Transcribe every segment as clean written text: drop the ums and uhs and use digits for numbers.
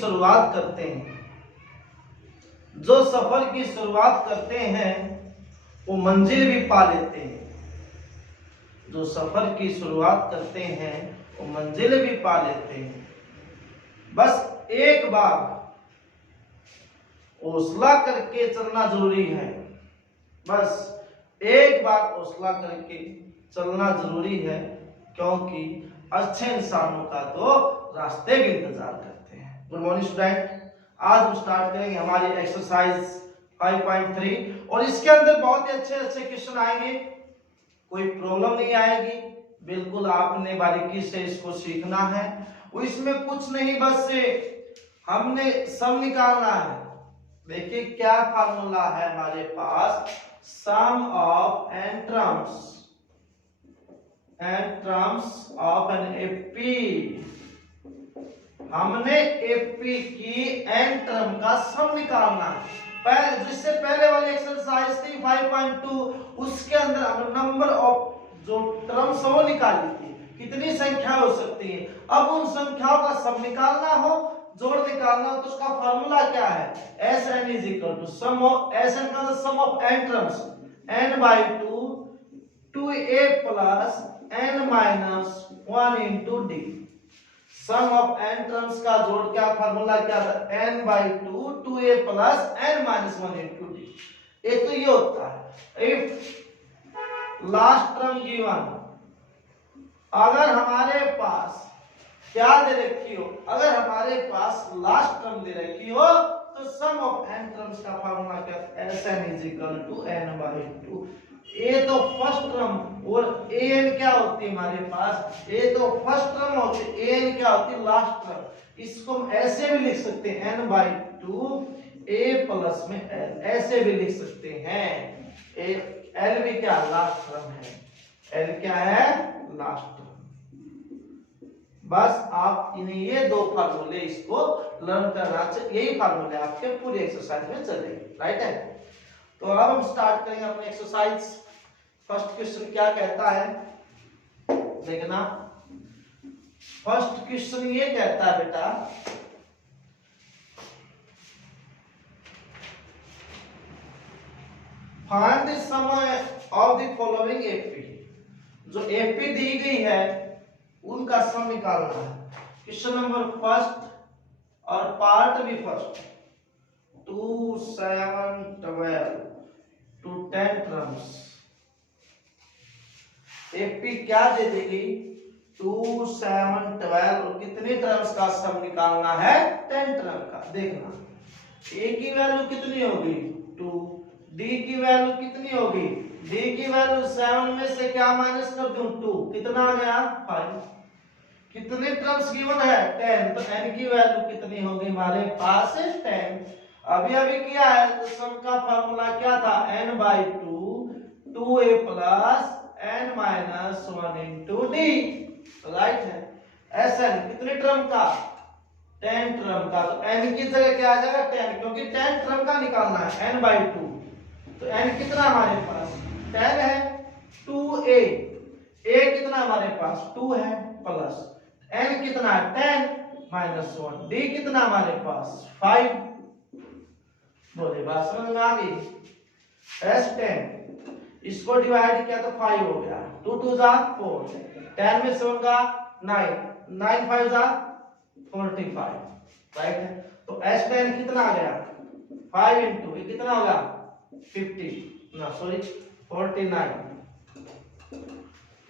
शुरुआत करते हैं, जो सफर की शुरुआत करते हैं वो मंजिल भी पा लेते हैं। जो सफर की शुरुआत करते हैं वो मंजिल भी पा लेते हैं। बस एक बार हौसला करके चलना जरूरी है। बस एक बार हौसला करके चलना जरूरी है, क्योंकि अच्छे इंसानों का तो रास्ते भी इंतजार करते हैं। गुड मॉर्निंग स्टूडेंट, आज हम स्टार्ट करेंगे हमारी एक्सरसाइज 5.3 और इसके अंदर बहुत ही अच्छे अच्छे क्वेश्चन आएंगे। कोई प्रॉब्लम नहीं आएगी, बिल्कुल आपने बारीकी से इसको सीखना है। वो इसमें कुछ नहीं, बस से हमने सम निकालना है। देखिए क्या फार्मूला है हमारे पास, sum of N terms of N AP. हमने एपी की एन टर्म का सम निकालना है। जिससे पहले वाली एक्सरसाइज थी 5.2, उसके अंदर हमने नंबर ऑफ जो टर्म्स वो निकाली थी, कितनी संख्या हो सकती है। अब उन संख्याओं का सम निकालना हो, जोड़ निकालना हो, तो उसका फार्मूला क्या है, Sn is equal to sum of Sn का sum of n terms n/2 2a plus n minus 1 into D. Sum of n terms का जोड़ क्या फार्मूला क्या था, n/2 2a plus n minus 1 into D. एक तो ये होता है इफ लास्ट टर्म गिवन, अगर हमारे पास क्या दे रखी हो, अगर हमारे पास लास्ट टर्म दे रखी हो तो सम ऑफ n टर्म्स का फार्मूला क्या है, Sn is equal to n/2। A तो फर्स्ट टर्म और an क्या होती है हमारे पास, ए तो फर्स्ट टर्म होती है, an क्या होती है लास्ट टर्म। इसको हम ऐसे भी लिख सकते हैं n/2 a प्लस में l, ऐसे भी लिख सकते हैं। l भी क्या लास्ट टर्म है, l क्या है लास्ट टर्म। बस आप इन्हें ये दो फार्मूले इसको लर्न करना चाहिए, यही फार्मूले आपके पूरी एक्सरसाइज में चलेंगे, राइट है। तो अब हम स्टार्ट करेंगे अपनी एक्सरसाइज। फर्स्ट क्वेश्चन क्या कहता है, देखना। फर्स्ट क्वेश्चन ये कहता है बेटा, find the sum of the following AP. जो एपी दी गई है उनका सम निकालना है। क्वेश्चन नंबर फर्स्ट और पार्ट भी फर्स्ट, 2 7 12 to 10 टर्म्स। एपी क्या दे देगी, 2 7 12 और कितने टर्म्स का सम निकालना है, 10 टर्म का। देखना ए की वैल्यू कितनी होगी 2, डी की वैल्यू कितनी होगी, डी की वैल्यू 7 में से क्या माइनस कर दूं 2, कितना आ गया 5। कितने टर्म्स गिवन है 10, तो n की वैल्यू कितनी होगी हमारे पास 10। अभी अभी किया है तो सम का फार्मूला क्या था, n/2 2a plus n minus 1 into D, right है। Sn कितने टर्म का 10 टर्म का, तो n की जगह क्या आ जाएगा 10, क्योंकि 10 टर्म का निकालना है n/2। तो n कितना हमारे पास 10 है, 2a, a कितना हमारे पास 2 है, प्लस n कितना है 10 माइनस 1, d कितना हमारे पास 5। बोले बात समझ में आ गई। S10 इसको डिवाइड किया तो 5 हो गया, 2 2 जा 4, 10 में 7 का 9, 9 5 जा 45, राइट है। तो S10 कितना आ गया 5 इंटू ये कितना होगा 50 ना सॉरी 49,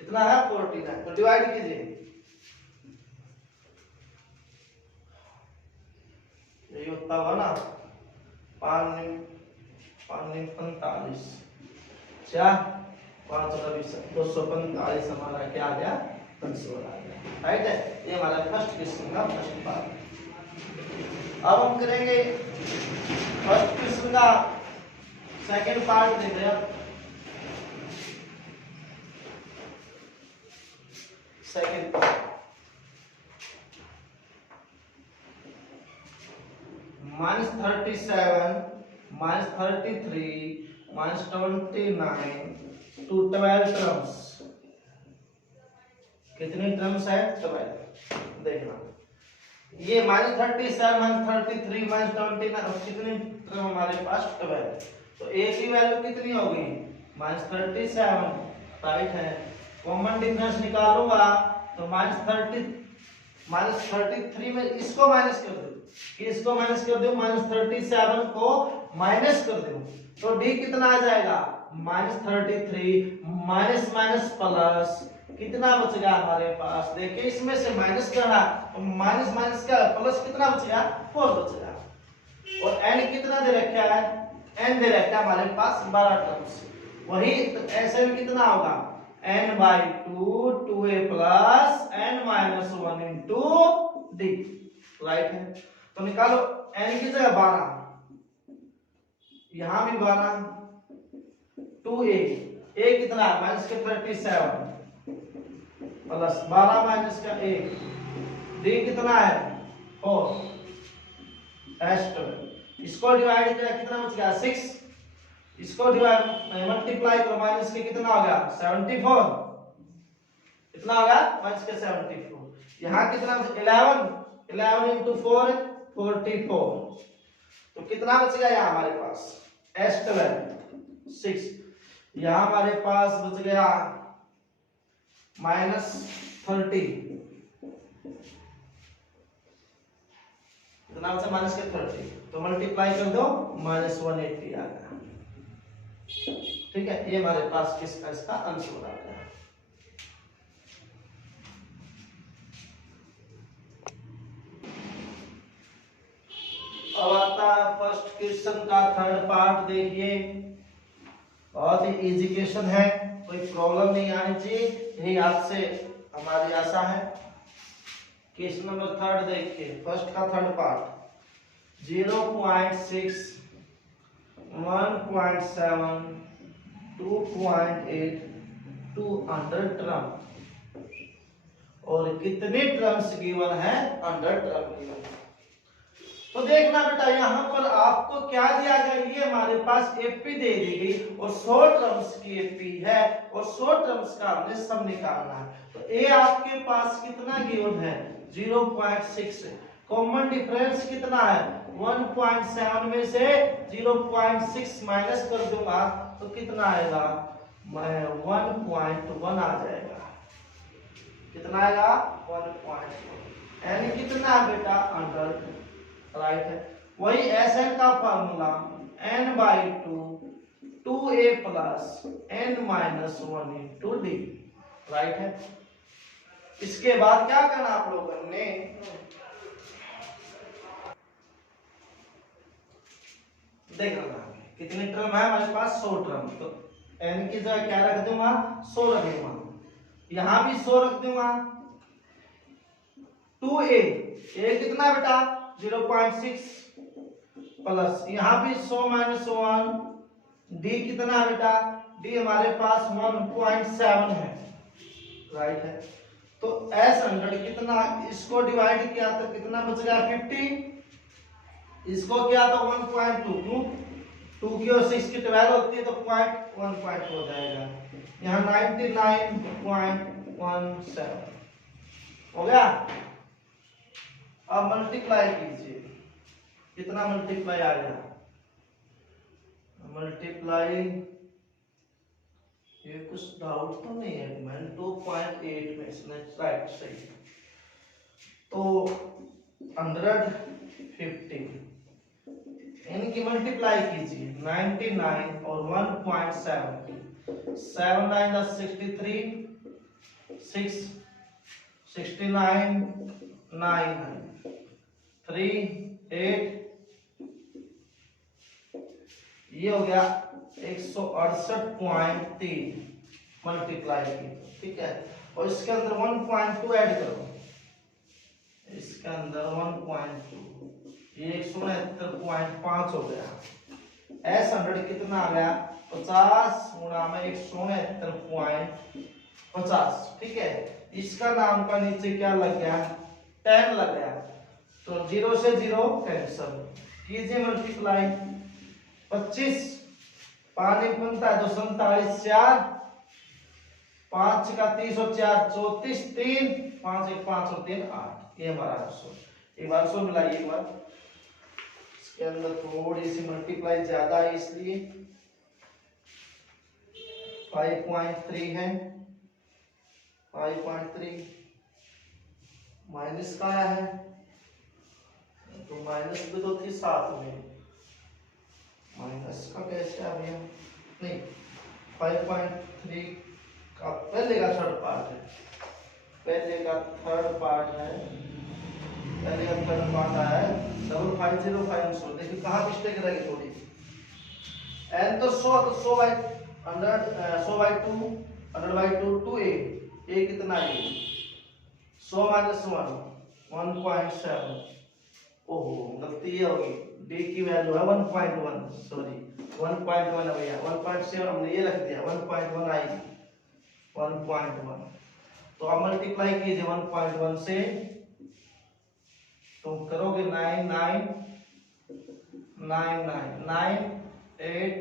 कितना है 49। तो डिवाइड कीजिए, यही होता हुआ ना 5 45 क्या 5 245 हमारा क्या आ गया आंसर आ गया, राइट है। ये हमारा फर्स्ट क्वेश्चन का फर्स्ट पार्ट। अब हम करेंगे फर्स्ट क्वेश्चन का सेकंड पार्ट। देख रहे हैं सेकंड पार्ट, -37 -33 -29 to 12 टर्म्स। कितनी टर्म्स है 12। देखना ये -37 -33 -29 कितने टर्म हमारे पास 12। तो ए की वैल्यू कितनी होगी -37, राइट है। कॉमन डिफरेंस निकालूंगा तो -33 में इसको माइनस कर दो, इसको माइनस कर दो, -37 को माइनस कर दो, तो डी कितना आ जाएगा -33 माइनस माइनस प्लस कितना बच गया हमारे पास। देखिए इसमें से माइनस करना तो माइनस माइनस का प्लस कितना बच गया 4 बच गया। और n कितना दे रखा है n दे रखा है हमारे पास 12 टर्म्स। वही तो Sn कितना होगा n/2 2a plus n minus 1 into d, right है। तो निकालो n की जगह 12, यहां भी 12, 2a, a कितना है -37 प्लस 12 माइनस का 1, d कितना है 4, S12 इसको डिवाइड किया कितना बच गया 6, इसको डिवाइड मल्टीप्लाई करो माइनस के कितना हो गया 74, कितना हो गया माइनस के 74। यहाँ कितना 11 इंटू 4 44, तो कितना बच गया यहाँ हमारे पास S12 6, यहाँ हमारे पास बच गया -30, कितना बचा माइनस के 30, तो मल्टीप्लाई कर दो -180 आ गया। ठीक है, ये हमारे पास किसका इसका आंसर आ गया। अब आता है फर्स्ट क्वेश्चन का थर्ड पार्ट। देखिए बहुत ही इजी क्वेश्चन है, कोई प्रॉब्लम नहीं आनी चाहिए, यही आपसे हमारी आशा है। क्वेश्चन नंबर थर्ड देखिए, फर्स्ट का थर्ड पार्ट 0.6 1.7 2.8 200 टर्म और कितने टर्म्स गिवन है 100 टर्म गिवन। तो देखना बेटा यहाँ पर आपको क्या दिया गया, ये हमारे पास एपी दे दी गई और 100 टर्म्स की एपी है और 100 टर्म्स का हमने सम निकालना है। तो ए आपके पास कितना गिवन है 0.6, कॉमन डिफरेंस कितना है 1.7 में से 0.6 माइनस कर दूंगा तो कितना आएगा 1.1 आ जाएगा। कितना आएगा 1.1, यानी कितना बेटा 100, राइट है। वही Sn का formula n/2 2a plus n minus 1 into D, right है। इसके बाद क्या करना आप लोगों ने, देखना कितने टर्म है हमारे पास 100 टर्म, तो n की जगह क्या रख दूंगा 100 रख दूंगा, यहां भी 100 रख दूंगा। 2a कितना बेटा 0.6 प्लस यहाँ भी 100 माइनस 1, डी कितना बेटा डी हमारे पास 1.7 है, राइट है। तो S100 कितना, इसको डिवाइड किया तो कितना बच गया 50, इसको किया तो 1.2, 2 की और 6 की 12 होती है तो 1.2 हो जाएगा, यहाँ 99.17 हो गया। अब मल्टीप्लाई कीजिए, कितना मल्टीप्लाई आ गया, मल्टीप्लाई, ये कुछ डाउट तो नहीं है मैंने 2.8 में इसने राइट सही, तो 150 इनकी मल्टीप्लाई कीजिए 99 और 1.7, 7 9 63 6 69 9 3 8, ये हो गया 168.3 मल्टीप्लाई की, ठीक है। और इसके अंदर 1.2 ऐड करो, इसके अंदर 1.2, ये 169.5 हो गया। S100 कितना आ गया 50 गुणा में 169.50, ठीक है। इसका नाम का नीचे क्या लग गया 10 लग गया, तो 0 से 0 कैंसल कीजिए, मल्टीप्लाई 25 पानी बनता है 247 4 5 का 30 और 4 34 3 5 1 5 और 3 8, ये हमारा आंसर। एक बार सो मिलाइए एक बार, इसके अंदर थोड़ी सी मल्टीप्लाई ज्यादा है इसलिए 5.3 है, 5.3 माइनस का आया है तो माइनस भी तो थी साथ में, माइनस का कैसे आ गया, नहीं 5.3 का पहले का थर्ड पार्ट है, पहले का थर्ड पार्ट है, पहले का थर्ड पार्ट आया है 5505। देखिए कहाँ मिस्टेक रहेगी थोड़ी, एन तो 100 by 100, 100 by 2, 100 by 2 2a, a कितना है 100 माइनस 1 1.7, ओहो गलती ये होगी, d की वैल्यू है 1.1, सॉरी 1.1 है भैया, 1.7 हमने ये रख दिया, 1.1 आएगी 1.1, तो अब मल्टीप्लाई कीजिए 1.1 से, तो करोगे 9 9 9 9 9 8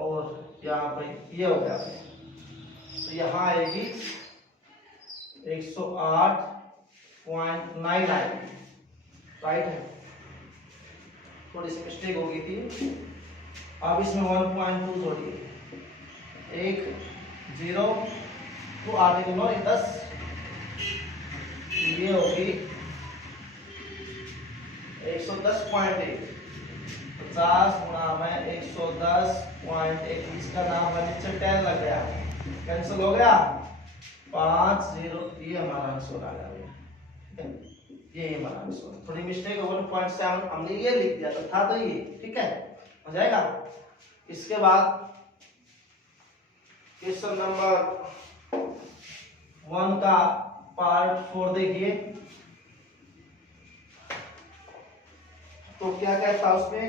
और यहाँ पे ये हो गया, तो यहाँ आएगी 108.99, राइट है, थोड़ी सी मिस्टेक हो गई थी। अब इसमें 1.2 जोड़िए, 1 0 तो आगे के 9 10, ये होगी 110.1, 50 गुणा में 110.1, इसका नाम है नीचे 10 लग गया, कैंसिल हो गया 5 0, ये हमारा आंसर आ गया भैया, ये हमारा आंसर, थोड़ी मिस्टेक 1.7 हमने ये लिख दिया था तो ये ठीक है हो जाएगा। इसके बाद क्वेश्चन नंबर 1 का पार्ट 4 देखिए, तो क्या क्या था उसमें,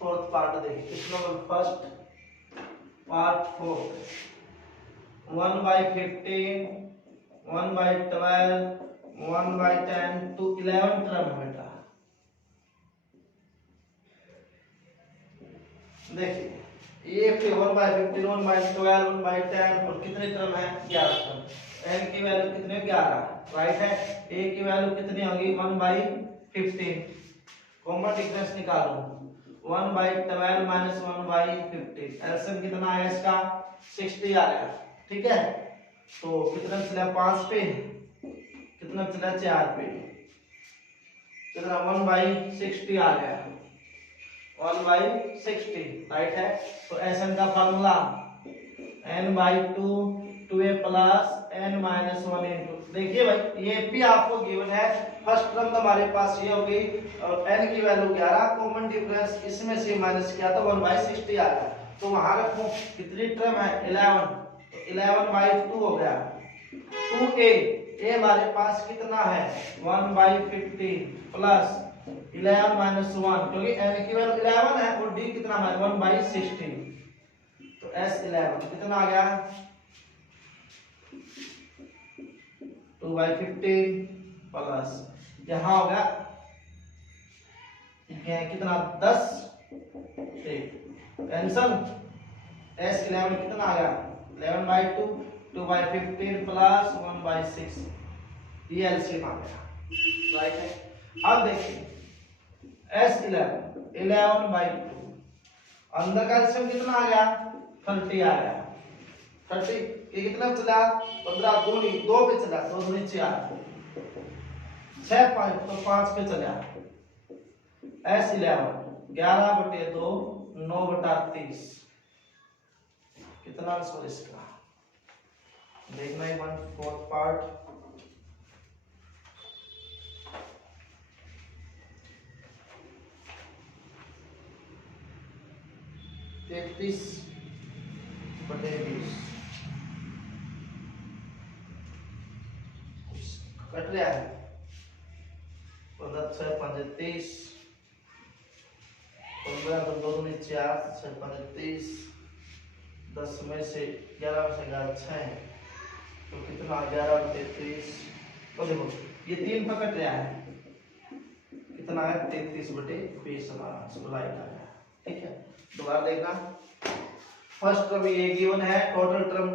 फोर्थ पार्ट देखिए, question number first part 4, 1/15, 1/12, 1/10 to 11 term है बेटा, देखिए ये 1/15, 1/12, 1/10 और कितने टर्म है 11 टर्म, n की वैल्यू कितनी 11, राइट है, a की वैल्यू कितनी होगी 1/15, कॉमन डिफरेंस निकालो 1/12 माइनस 1/15, एलसीएम कितना आया इसका 60 आ गया, ठीक है, तो कितना चला 5 पे, कितना चला 4 पे, कितना 1/60 आ गया, 1/60, राइट है, तो एसएन का formula n/2 2a plus n minus 1 into, देखिए भाई ये भी आपको गिवन है, फर्स्ट टर्म तो हमारे पास ये हो गई और n की वैल्यू 11, कॉमन डिफरेंस इसमें से माइनस किया तो 1/60 आ गया, तो वहां रखो कितनी टर्म है 11, तो 11/2 हो गया, 2a, a हमारे पास कितना है 1/15 प्लस 11 माइनस 1, क्योंकि n की वैल्यू 11 है और d कितना है 1/60, तो s11 कितना आ गया 2/15 प्लस यहाँ हो गया कितना 10, कैंसल, s11 कितना आ गया 11/2, 2/15 प्लस 1/6, ये एलसीएम आ गया, राइट है। अब देखिए s11 11/2, अंदर का एलसीएम कितना आ गया 30 आ गया, 30 ये कितना चला 15 दूनी 2 पे चला, 2 दूनी 4, 6 5 तो 5 पे चला, s11 11/2 9/30, कितना आंसर इसका देखना है, 1/4 पार्ट, तैतीस बटे 20 कट रहा है, 15 6 5 30, 15 तो 2 में 4 6 5 30, 10 में से 11 में से 11 6, तो कितना 11/30, तो देखो ये 3 पर कट रहा है, कितना है 33/20 हमारा आंसर राइट आ गया, ठीक है। दोबारा देखना फर्स्ट टर्म ये गिवन है, टोटल टर्म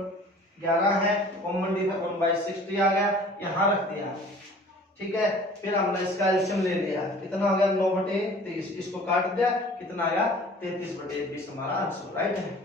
11 है, कॉमन डिफरेंस 1/60 आ गया, यहाँ रख दिया, ठीक है। फिर हमने इसका एलसीएम ले लिया, कितना हो गया 9/23, इसको काट दिया, कितना आ गया 33/20 हमारा आंसर, राइट है।